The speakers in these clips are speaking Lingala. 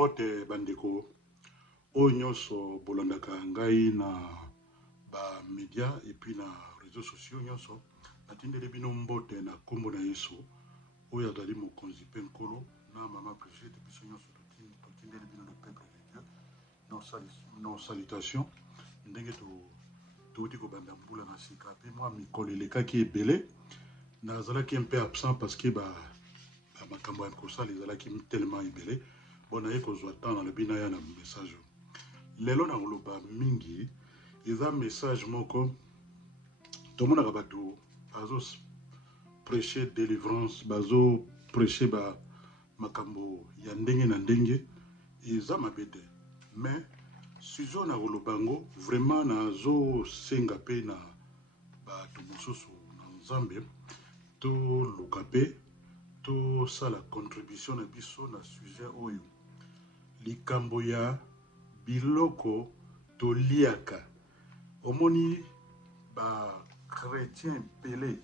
Mbote bandeko oyo nyonso bolandaka ngai na ba média et puis na réseaux sociaux nyonso natindeli bino mbote na kombo na Yesu oyo azali mokonzi pe nkolo na mama Brigitte biso nyonso totindeli bino le peuple de Dieu nos salutations ndenge touti kobanda mbula na sika pe moi mikolo elekaki ebele nazalaki un peu absent parce que makambo ya kosala ezalaki tellement ebele bon naye kozwa temps na lobi naya na message lelo na koloba mingi eza message moko tomonaka bato bazo prêcher délivrance bazo prêcher makambo ya ndenge na ndenge eza mabe te mais sujet na koloba ngo vraiment nazo senga pe na bato mosusu na Nzambe toluka pe tosala contribution na biso na sujet oyo likambo ya biloko toliaka omoni ba chrétien pelé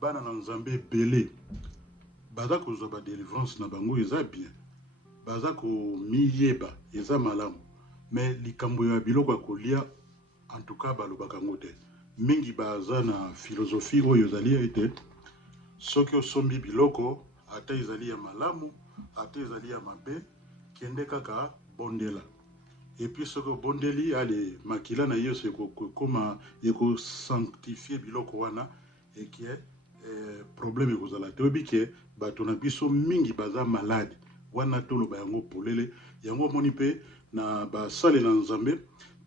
bana na Nzambe belé baza kozwa ba délivrance na bango eza bien baza ko miyeba eza malamu mais likambo ya biloko ya kolia en tout cas balobaka ngo te mingi baza na philosophie oyo ezali ete soki osombi biloko ata ezali ya malamu ata ezali ya mabe kende kaka bondela et puis soki bondeli ale makila na yo koma eko sanctifier biloko wana eki problème ekozala te oyebi ke bato na biso mingi baza malade wana toloba yango polele yango moni pe na basale na Nzambe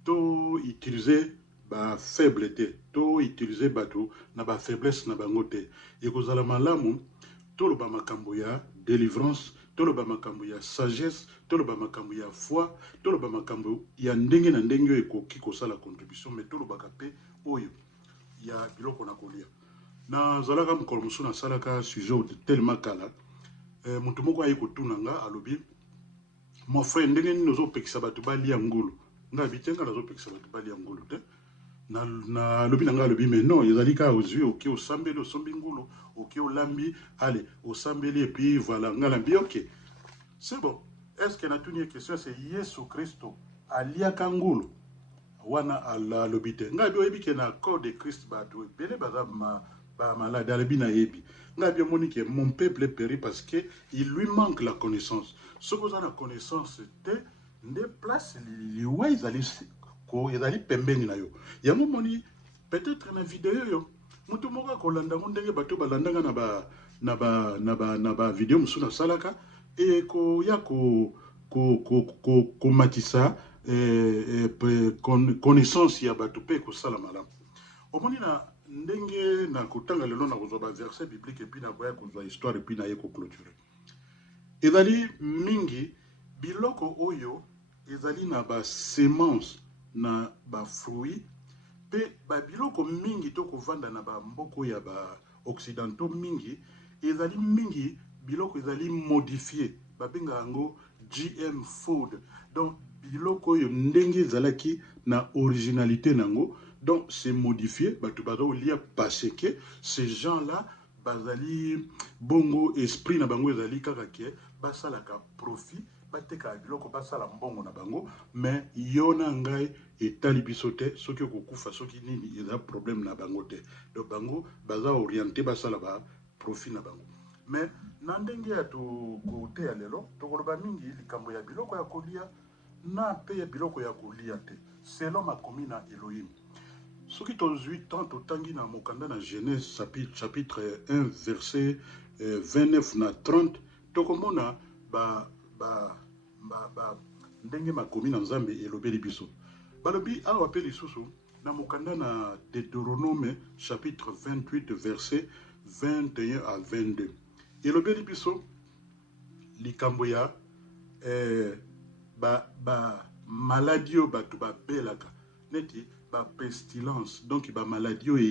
to utiliser ba faible te to utiliser bato na ba faiblesse na bango te ekozala malamu toloba makambo ya délivrance toloba makambo ya sagesse toloba makambo ya foi toloba makambo ya ndenge na ndenge ekoki kosala contribution mais tolobaka pe oyo ya biloko na kolia na zalaka mokolo mosusu nasalaka sujet tellement kala moto moko aye kotuna nga alobi mon frère ndenge nini ozopekisa bato balia ngulu nga bitenga nazopekisa bato balia ngulu te na lobi na nga lobi mais non ezali ka ozwi oki osambeli osombi ngulu oki olambi allez osambeli et puis voilà nga lambi ok c'est bon est-ce que natuni question c'est Yesu Kristo aliaka ngulu wana ala lobi te nga bi oyebi ke na corps de Christ bato ebele baza ba malade alobi na yebi nga bi omoni ke mon peuple périt parce que il lui manque la connaissance ce que la connaissance te nde place liwa ezali pembeni na yo yango moni peut-être na vidéo yo mutu moko kolanda ndenge bato balandanga na ba vidéo musu na salaka et ko ya ko matisa connaissance ya bato pe ko sala malamu omoni na ndenge na kotanga lelo na kozwa ba verset biblique et puis na koya kozwa histoire et puis na ye ko clôturer ezali mingi biloko oyo ezali na ba semence na ba fruit pe ba biloko mingi to kovanda na ba mboko ya ba occidentaux mingi ezali mingi biloko ezali modifié babenga yango GM food donc biloko oyo ndenge ezalaki na originalité nango donc c'est modifié bato bazo lia parce que ces gens là bazali bongo esprit na bango ezali kaka ke basalaka profit bateka biloko basala mbongo na bango mais yona ngai etali biso te soki okokufa soki nini eza problème na bango te donc bango baza orienté basala ba profit na bango mais na ndenge ya kote ya lelo tokoloba mingi likambo ya biloko ya kolia na pe ya biloko ya kolia te selon makomi na Elohim soki tozwi tant totangi na mokanda na Genèse chapitre 1 verset 29 na 30 tokomona ndenge makomi na Nzambe elobeli biso balobi awa pe lisusu na mokanda na Deutéronome chapitre 28 verset 21 à 22 elobeli biso likambo ya maladie oyo bato babelaka neti ba pestilence donc ba maladie oyo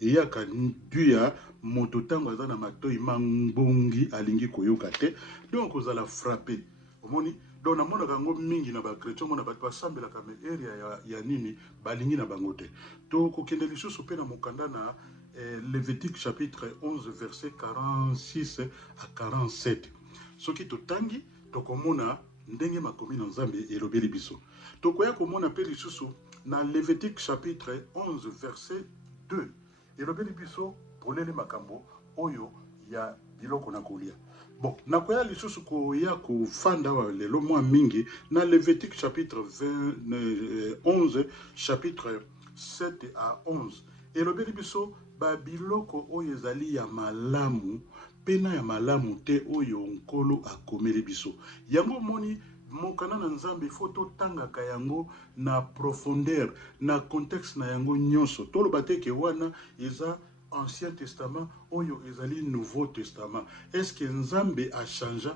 eyaka dû ya moto ntango aza na matoi mambongi alingi koyoka te donc ozala frappé omoni donc namonaka yango mingi na bakretien mona bato basambelaka me area ya nini balingi na bango te tokokende lisusu mpe na mokanda na Lévitique chapitre 11 verset 46 à 47 soki totangi tokomona ndenge makomi na nzambe elobeli biso. Tokoya komona pe lisusu na Lévitique chapitre 11 verset 2 elobeli biso polele makambo oyo ya biloko na kolia. Bon, nakoya lisusu koya kofanda wa lelo mwa mingi na Lévitique chapitre 11 chapitre 7 à 11 elobeli biso ba biloko oyo ezali ya malamu pena ya malamu te oyo nkolo akomeli biso. Yango moni mokana na nzambe faut totangaka yango na profondeur na contexte na yango nyonso. Toloba te ke wana eza Ancien Testament oyo ezali Nouveau Testament. Est-ce que nzambe a changé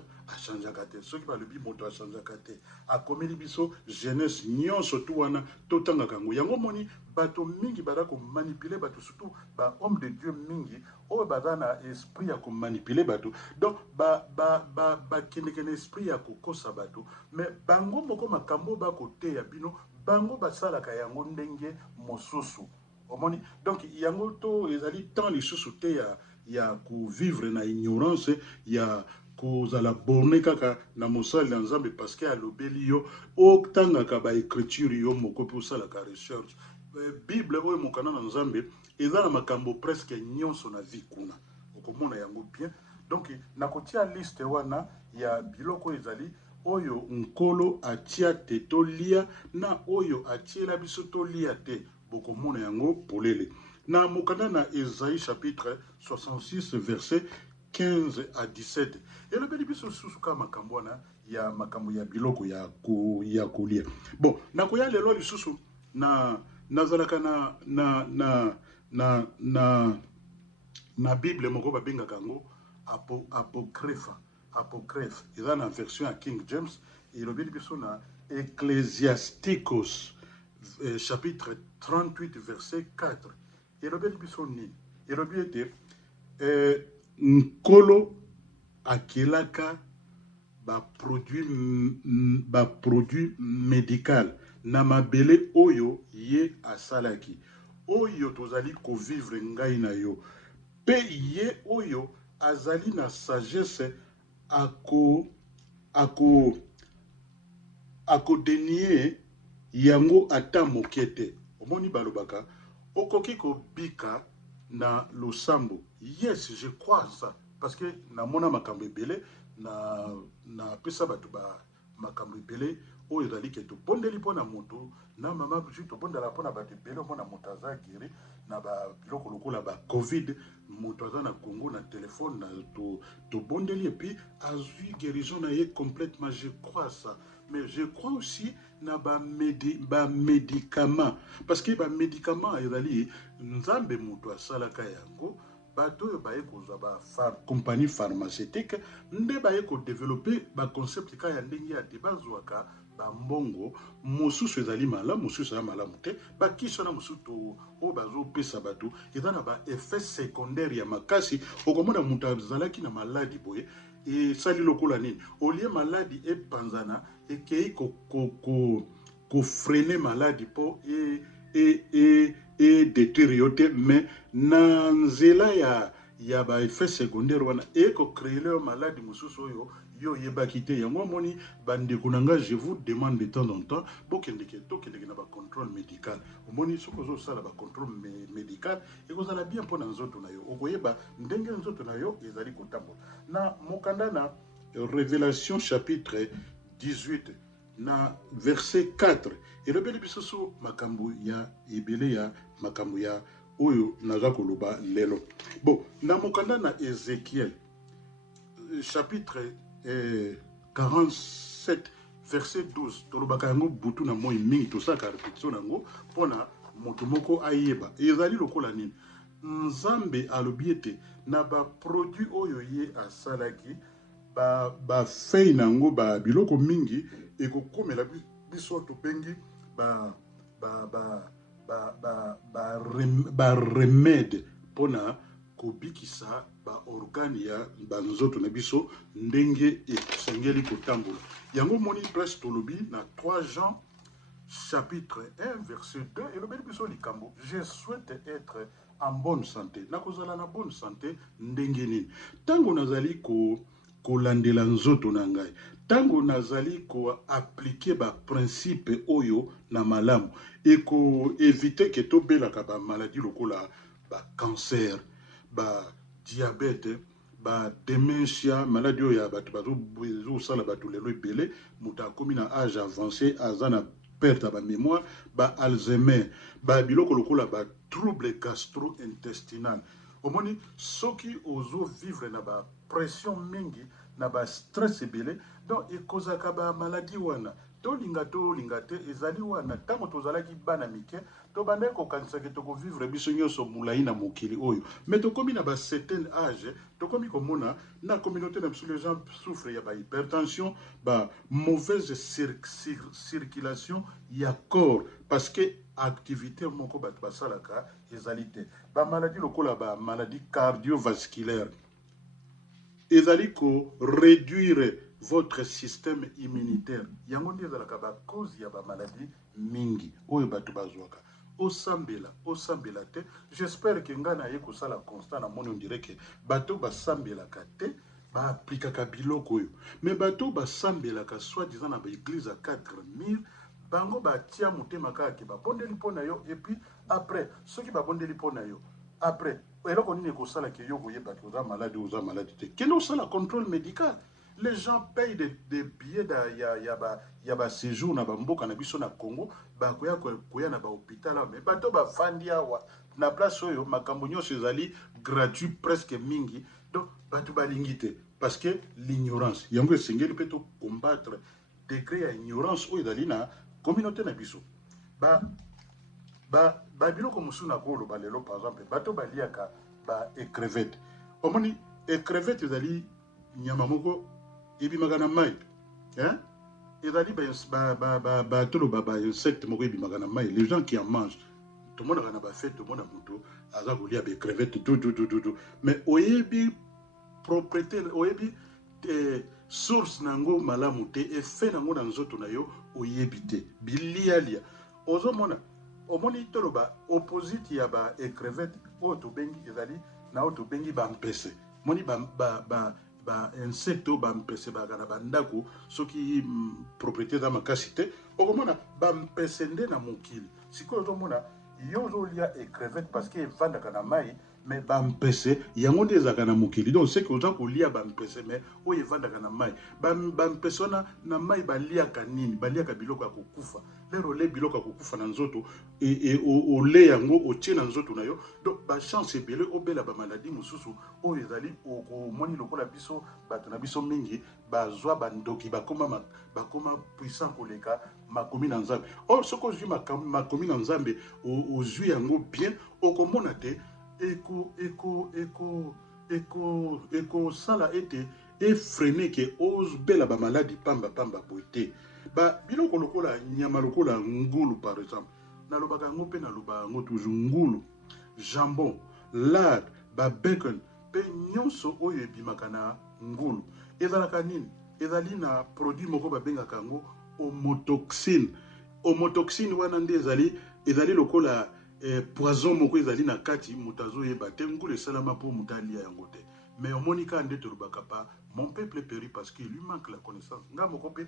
te? Soki balobi moto a changé te. Akomeli biso jeunesse nyonso tu wana totangaka yango. Yango moni bato mingi bada ko manipuler bato, surtout ba homme de Dieu mingi oyo baza na esprit ya ko manipuler bato. Donc ba kende esprit ya kokosa bato, mais bango moko makambo ba kote ya bino bango basalaka yango ndenge mosusu. Omoni, donc yango to ezali tant lisusu te ya ku vivre na ignorance ya kozala borne kaka na mosali na nzambe parce que alobeli yo otangaka ba écriture yo moko pe osalaka recherche. Bible oyo mokana na nzambe eza na makambo presque nyonso na vie kuna okomona yango bien. Donc nakotia liste wana ya biloko ezali oyo nkolo atia te tolia na oyo atiela biso tolia te bokomona yango polele. Na mokanda na Esaïe chapitre 66 verset 15 à 17 elobeli biso susu ka makambo wana ya makambo ya biloko ya kolia. Bon, nakoya lelo lisusu na nazalaka na Bible moko babengaka yango apocryphe eza na version ya King James elobeli biso na Ecclesiasticus chapitre 38 verset 4 elobeli biso nini elobi ete nkolo akelaka produit médical na mabele oyo ye asalaki oyo tozali kovivre ngai na yo pe ye oyo azali na sagesse akodenie yango ata moke te. Omoni balobaka okoki kobika na losambo. Yes, je crois ça parce que namona makambo ebele na pesa bato ba makambo ebele oyo ezali ke tobondeli mpona moto na mama biso tobondela mpona bato ebele omona moto aza geri na biloko lokola ba covid moto aza na Congo na telefone na tobondeli epi azwi guérison na ye complètement. Je crois ça, mais je crois aussi na ba médicament parce que ba médicament ezali nzambe moto asalaka yango bato oyo baye kozwa compagnie pharmaceutique nde baye kodévelopper baconcept ka ya ndenge ya te bazwaka bambongo mosusu ezali malamu mosusu eza malamu te bakisi wana mosusu oyo bazopesa bato eza na baeffet secondaire ya makasi. Okomona moto azalaki na maladi boye esali lokola nini olie maladi epanzana ekei kofrene maladi mpo détruire yo te, mais na nzela ya ba effet secondaire wana créer le maladie mosusu oyo yo yebaki te. Yango moni bandeko na nga je vous demande de temps en temps bokendeke na ba contrôle médical. Omoni soko zo sala ba contrôle médical ekozala bien mpona nzoto na yo okoyeba ndenge nzoto na yo ezali kotambola. Na mokanda na Révélation chapitre 18 na verset 4 elobeli biso so makambo ya ebele ya makambo ya oyo naza koloba lelo. Bon, na mokanda na Ézéchiel chapitre 47 verset 12 tolobaka yango butu na moi mingi tosaka répétition nango mpona moto moko ayeba ezali lokola nini nzambe alobi ete na baproduit oyo ye asalaki bafei nango biloko mingi ekokomela biso tobengi remède mpona kobikisa baorgane ya banzoto na biso ndenge esengeli kotambola. Yango moni place tolobi na 3 Jean chapitre 1 verset 2 elobeli biso likambo je souhaite être en bonne santé. Nakozala na bonne santé ndenge nini ntango nazali kolandela nzoto na ngai tango nazali ko appliquer ba principe oyo na malamu et ko éviter que tobelaka ba maladie lokola ba cancer, ba diabète, ba dementia, maladie oyo ya bato bazosala bato lelo ebele, moto akomi na âge avancé aza na perte ba mémoire, ba Alzheimer, ba biloko lokola ba trouble gastro-intestinal. Omoni soki ozo vivre na ba pression mingi na ba stress ebele, donc ekozaka ba maladie wana tolinga te ezali wana ntango tozalaki bana mike tobandaki kokanisaki tokovivre biso nyonso molai na mokili oyo mais tokomi na ba certain âge tokomi komona na communauté na biso les gens souffrent ya ba hypertension ba mauvaise circulation ya corps parce que activité moko bato basalaka ezali te ba maladie lokola ba maladie cardiovasculaire ezali ko réduire votre système immunitaire yango nde ezalaka ba cause ya ba maladie mingi oyo bato bazwaka osambela te j'espère que nga na ye kosala constat na moni on dirait que bato basambelaka te baaplikaka biloko oyo mais bato basambelaka soit disant na baeglise à 4000 bango batia motema kaka ke babondeli mpo na yo et puis après soki babondeli mpo na yo après eloko nini ekosala ke yo koyeba ke oza malade te kende osala contrôle médical les gens payent des billets ya ba séjour na bamboka na biso na Congo koya na bahôpital awa mais bato bafandi awa na place oyo makambo nyonso ezali gratuit presque mingi donc bato balingi te parce que l'ignorance yango esengeli mpe to combattre degré ya ignorance oyo ezali na communauté na biso biloko mosusu na koloba lelo par exemple bato baliaka ba écrevette omoni écrevette ezali nyama moko ebimaka na mai ezali toloba ba insecte moko ebimaka na mai les gens qui en mangent tomonaka na bafete tomona moto aza kolia ba écrevette tout mais oyebi propriété oyebi source nango malamu te effet nango na nzoto na yo oyebi te bilialia ozomona omoni toloba opposite ya ba écrevette oyo tobengi ezali na oyo tobengi bampese moni ba insecte oyo bampese balaka na bandako soki propriété eza makasi te okomona bampese nde na mokili sikoyo ozomona yo ozolia écrevette parce que evandaka na mai mais bampese yango nde ezalaka na mokili donc seke oza kolia bampese mais oyo evandaka na mai bampese wana na mai baliaka nini baliaka biloko ya kokufa lero ole biloko ya kokufa na nzoto ole yango otie na nzoto na yo donc bachance ebele obela bamaladi mosusu oyo ezali okomoni lokola biso bato na biso mingi bazwa bandoki bakoma puissant koleka makomi na nzambe or soki ozwi makomi na nzambe ozwi yango bien okomona te ekosala ete efrene ke ozbela bamaladi pamba boye te biloko lokola nyama lokola ngulu par exemple nalobaka yango mpe naloba yango toujours ngulu jambon lard babacon mpe nyonso oyo ebimaka na ngulu ezalaka nini ezali na produit moko babengaka yango homotoxine wana nde ezali lokola poison moko ezali na kati moto azoyeba te ngulu esalama mpo moto alia yango te mais omoni kaka nde tolobaka pa mon peuple périt parce qu'il lui manque la connaissance nga moko mpe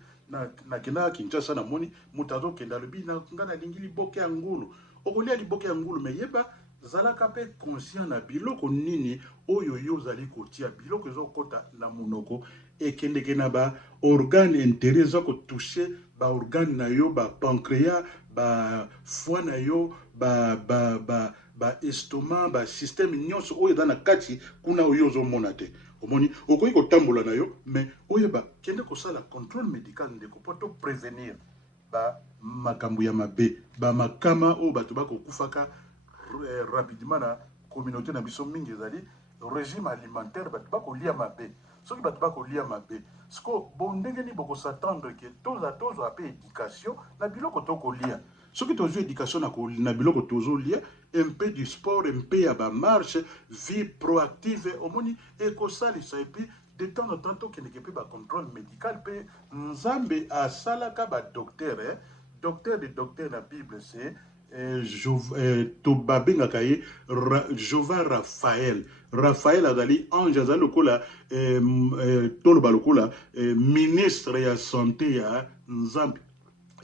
nakendaka Kinshasa namoni moto azokende alobi nga nalingi liboke ya ngulu okolia liboke ya ngulu me yeba zalaka mpe conscient na biloko nini oyo yo ozali kotia biloko ezokota na monoko ekendeke na baorgane intérieur eza kotouche baorgane na yo bapancréas bafoie na yo baestomac basystème nyonso oyo eza na kati kuna oyo ozomona te omoni okoki kotambola na yo mais oyeba kende kosala contrôle médical ndeko mpo to prévenir makambo ya mabe bamakama oyo bato bakokufaka rapidement na communauté na biso mingi ezali régime alimentaire bato bakolia mabe soki bato bakolia mabe siko bondenge nini bokosatendre ke tozwa mpe éducation na biloko tokolia soki tozwi éducation na biloko tozolia un peu du sport un peu ya bamarche vie proactive omoni ekosalisa epuis de temps en temps tokendeke mpe bacontrôle médical mpe nzambe asalaka badocteur docteur de docteur na bible c'est tobabengaka ye Jova Raphaël. Raphaël azali ange azali lokola toloba lokola ministre ya santé ya Nzambe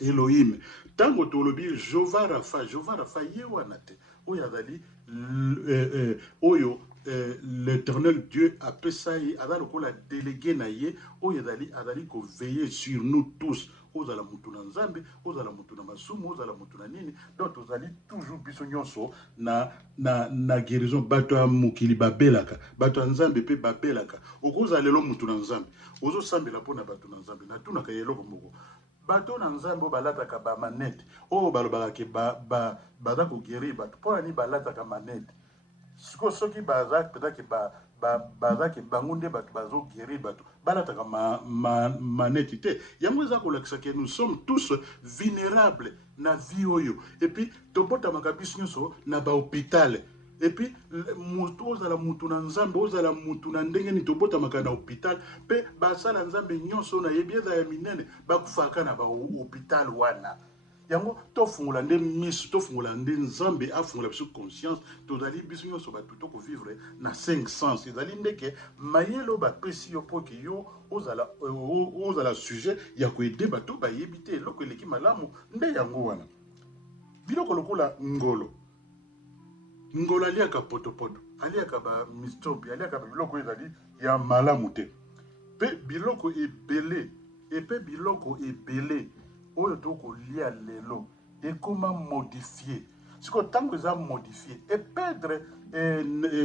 Elohim. Tango tolobi Jova Rafa ye wana te. Oyo azali oyo l'Éternel Dieu apesa ye azali lokola délégué na ye oyo azali ko veiller sur nous tous. Ozala mutu na Nzambe, ozala mutu na masumu, ozala mutu na nini. Donc ozali toujours biso nyonso na guérison bato ya mokili babelaka, bato ya Nzambe pe babelaka. Okozala lelo mutu na Nzambe, ozo sambela pona bato na Nzambe. Na tunaka yeloko moko. Bato na Nzambe balataka ba manette oyo balobaka ke baza koguérir bato mpona nini balataka manette siko soki baza peut-être baza ke bango nde bato bazoguérir bato balataka manette te yango eza kolakisa ke nous sommes tous vulnérables na vie oyo et puis tobotamaka biso nyonso na bahôpital et puis moto ozala mutu na Nzambe ozala mutu na ndenge nini tobotamaka na hôpital mpe basala Nzambe nyonso nayebi eza ya minene bakufaka na bahôpital wana yango tofungola nde miso tofungola nde Nzambe afungola biso conscience tozali biso nyonso bato tokovivre na 5 sens ezali ndeke mayelo bapesi yo mpo ke yo ozala sujet ya koede bato bayebi te eloko eleki malamu nde yango wana biloko lokola ngolo aliaka potopoto aliaka ba mistopi aliaka biloko ezali ya malamu te pe biloko ebele epe biloko ebele oyo tokolia lelo ekoma modifié siko ntango eza modifié epedre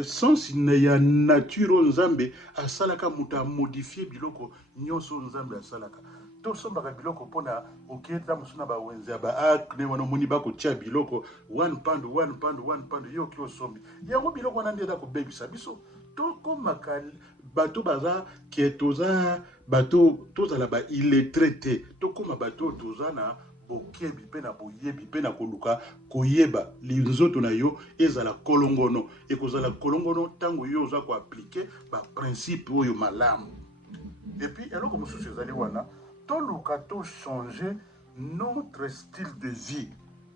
sens ya nature oyo Nzambe asalaka moto amodifie biloko nyonso Nzambe asalaka tosombaka biloko mpona oketa mosu na bawenze ya baakne wana omoni bakotia biloko one pandu yoki osombi yango biloko wana nde eza kobebisa biso tokomaka bato baza ke toza bato tozala baillettré te tokóma bato toza na bokebi mpe na boyebi mpe na koluka koyeba linzoto na yo ezala kolongono ekozala kolongono ntango yo oza koaplike baprincipe oyo malamu epuis eloko mosusu ezali wana toluka tochanger notre style de vie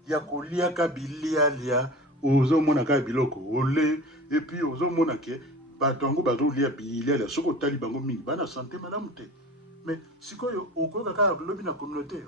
ya koliaka bilialia ozomonaka biloko ole epuis ozomona ke bato yango bazolia bilialia soki otali bango mingi bana sante malamu te mais sikoyo okoyoka kaka lobi na communauté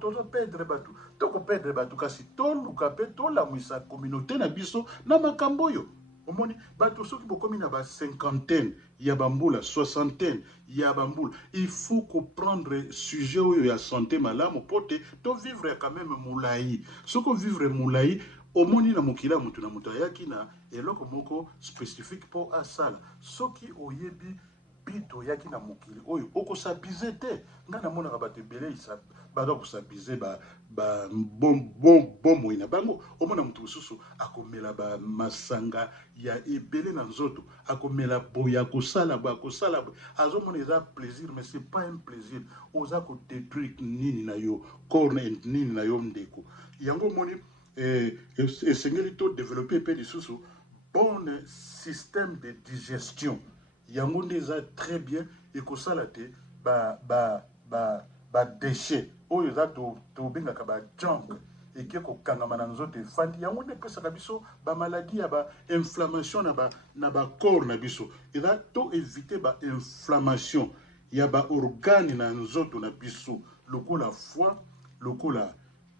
tozopedre bato tokopedre bato kasi toluka mpe tolamwisa communauté na biso na makambo oyo omoni bato soki bokomi na bacinquantaine ya bambula soixantaine ya bambula il faut comprendre sujet oyo ya santé malamu po te tovivre quand même molai soki ovivre molai omoni na mokili ya motu na moto ayaki na eloko moko spécifique mpo asala soki oyebi bito yaki na mokili oyo okosabize te nga namonaka bato ebele baza kosabize bomoi na bango omona moto mosusu akomela bamasanga ya ebele na nzoto akomela boye akosala azomona eza plaisir mais c'est pas un plaisir oza kodétruire nini na yo corps nini na yo ndeko yango omoni esengeli to développer mpe lisusu bon système de digestion yango nde eza très bien ekosala te badéchet oyo eza tobengaka bajunk eke kokangama na nzoto efandi yango nde epesaka biso bamaladi ya bainflammation na bacorps na biso eza to évite bainflammation ya baorgane na nzoto na biso lokola foie lokola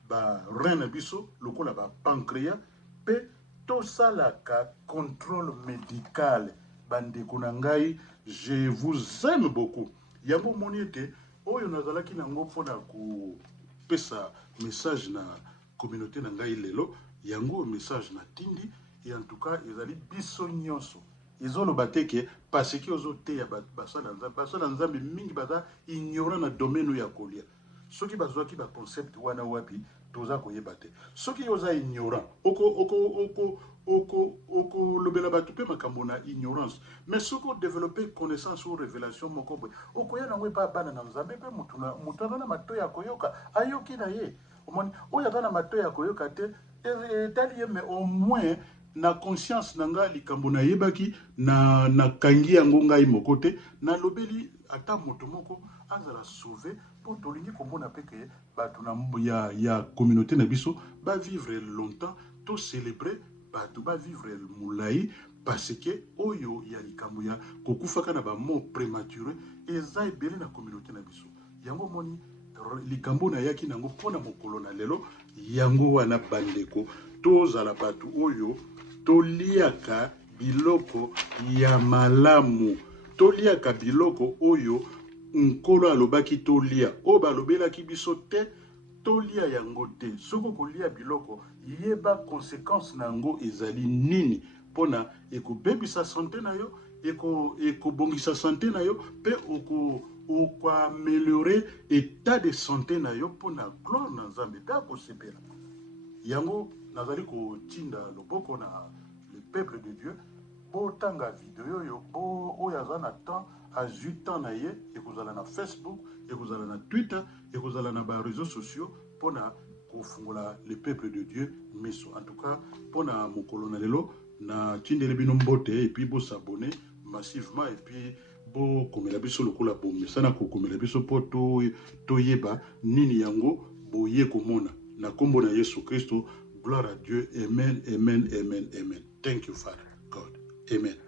barein na biso lokola bapancréas mpe tosalaka contrôle médical bandeko na ngai je vous aime beaucoup yango moni ete oyo nazalaki nango mpona kopesa message na communauté na ngai lelo yango message na tindi et en tout cas ezali biso nyonso ezoloba te ke parce que ozoteya basala Nzambe mingi baza ignorant na domaine ya kolia soki bazwaki baconcept wana wapi toza koyeba te soki oza ignorant okolobela bato mpe makambo na ignorance mais soki odéveloppe connaissance ou révélation moko boye okoya nango epa bana na Nzambe mpe moto aza na matoyi ya koyoka ayoki na ye omoni oyo aza na matoyi ya koyoka te etali ye mais au moins na conscience na nga likambo nayebaki nakangi yango ngai moko te nalobeli ata moto moko azala sauvé po tolingi komona pe ke bato ya communauté na biso ba vivre longtemps, to célébrer bato ba vivre mulai, parce que oyo ya likambo ya kokufaka na ba mort prématuré eza ebele na communauté na biso. Yango moni likambo na yaki nango pona mokolo na lelo, yango wana bandeko tozala bato oyo toliaka biloko ya malamu, toliaka biloko oyo nkolo alobaki tolia, o balobelaki biso te tolia yango te. Soko kolia biloko yeba conséquence nango ezali nini pona ekobebisa santé na yo, ekobongisa santé na yo, pe amélioré état de santé na yo pona gloire na Nzambe pe akosepela. Yango nazali kotinda loboko na le peuple de Dieu botanga video yo oyo aza na temps azwi temps na ye ekozala na Facebook, ekozala na Twitter, ekozala na ba réseaux sociaux pona kofungola le peuple de Dieu miso. En tout cas pona mokolo na lelo na tindele bino mbote et puis bo s'abonner massivement et puis bo komela biso lokola bomesana ko komela biso po to yeba nini yango boye komona na kombo na Yesu Kristo. Gloire à Dieu. Amen, amen, amen, amen. Thank you, Father God. Amen.